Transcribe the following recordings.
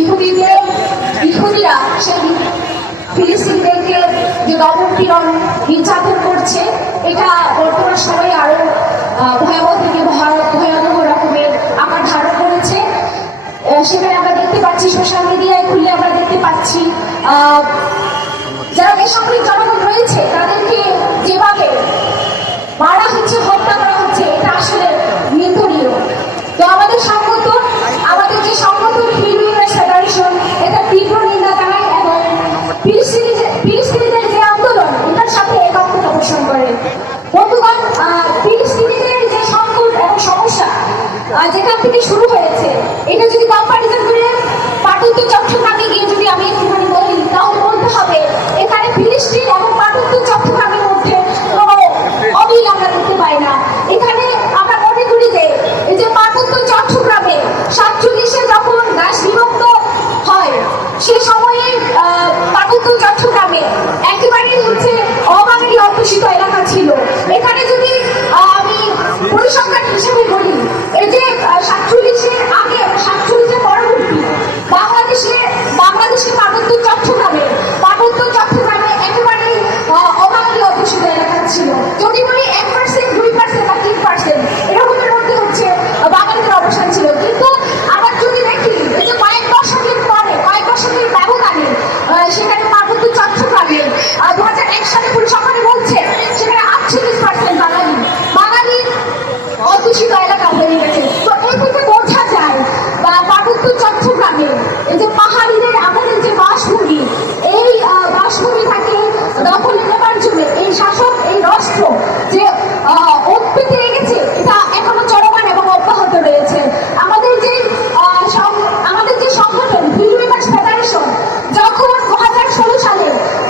ইহুদিতে ইহুদিরা সেই ফিলিস্তিনদেরকে যে দমন পীড়ন নির্যাতন করছে, এটা বর্তমান সময়ে আরও ভয়াবহ থেকে ভয়াবহ রকমের আকার ধারণ করেছে। সেখানে আমরা দেখতে পাচ্ছি সোশ্যাল মিডিয়ায় খুলে আমরা দেখতে পাচ্ছি যারা বেসরকারি জনগণ এটা যদি কম্পারিজন করে পাটন্ত চট্টগ্রামে গিয়ে যদি আমি একটুখানি বলি তাহলে বলতে হবে, এখানে ফিলিস্তিন এবং পাটন্ত চট্টগ্রামের মধ্যে কোনো অমিল আমরা দেখতে পাই না। এখানে আমরা মনে করি যে, এই যে পাটন্ত চট্টগ্রামে সাতচল্লিশে যখন দাস বিভক্ত হয়, সে সময়ে পাটন্ত চট্টগ্রামে একেবারে হচ্ছে অবাঙালি অধ্যুষিত এলাকা ছিল। এখানে যদি আমি পরিসংখ্যান হিসেবে বলি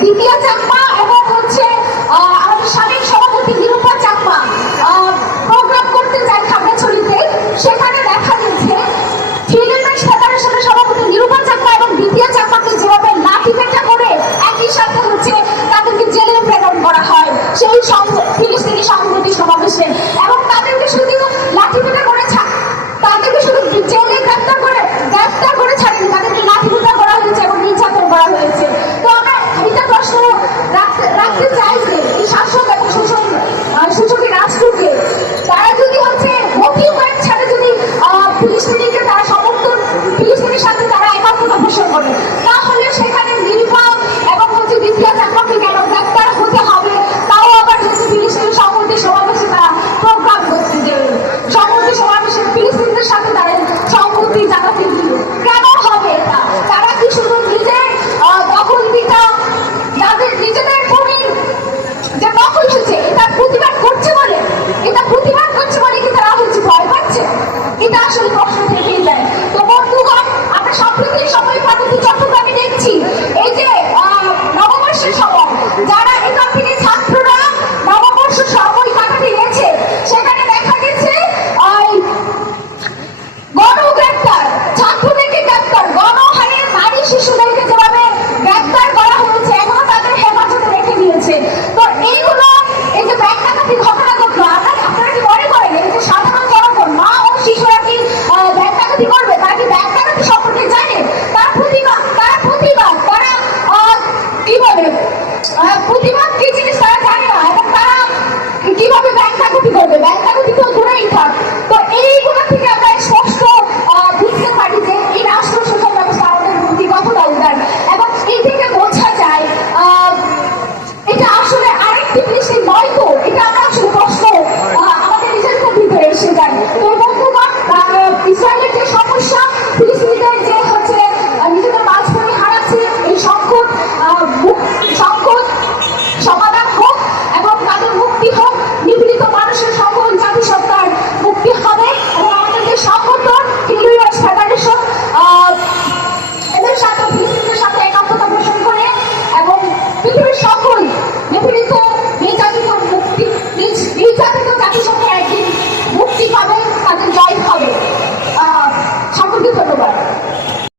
দ্বিতীয় চাকমা এবং হচ্ছে আমাদের সাবেক সভাপতি নিরূপা চাকমা প্রোগ্রাম করতে চায় খাগড়াছড়িতে। সেখানে দেখা গেছে ফিলিমেন্স সাথে সভাপতি নিরূপা চাকমা এবং দ্বিতীয় চাকমাকে যেভাবে লাঠি পেটা করে, একই সাথে হচ্ছে তাদেরকে জেলে প্রেরণ করা হয়। সেই ফিলিস্তিনি সংগতি সমাবেশে দখল হয়েছে এটা প্রতিবাদ করছে বলে। এটা প্রতিবাদ করছে বলে কি তারা হচ্ছে ভয় পাচ্ছে? এটা আসলে প্রশ্ন থেকেই যায়। তো বন্ধুগণ, আমরা সম্প্রতি সময় প্রাকৃতিক চট্টগ্রাম জাতিসংঘ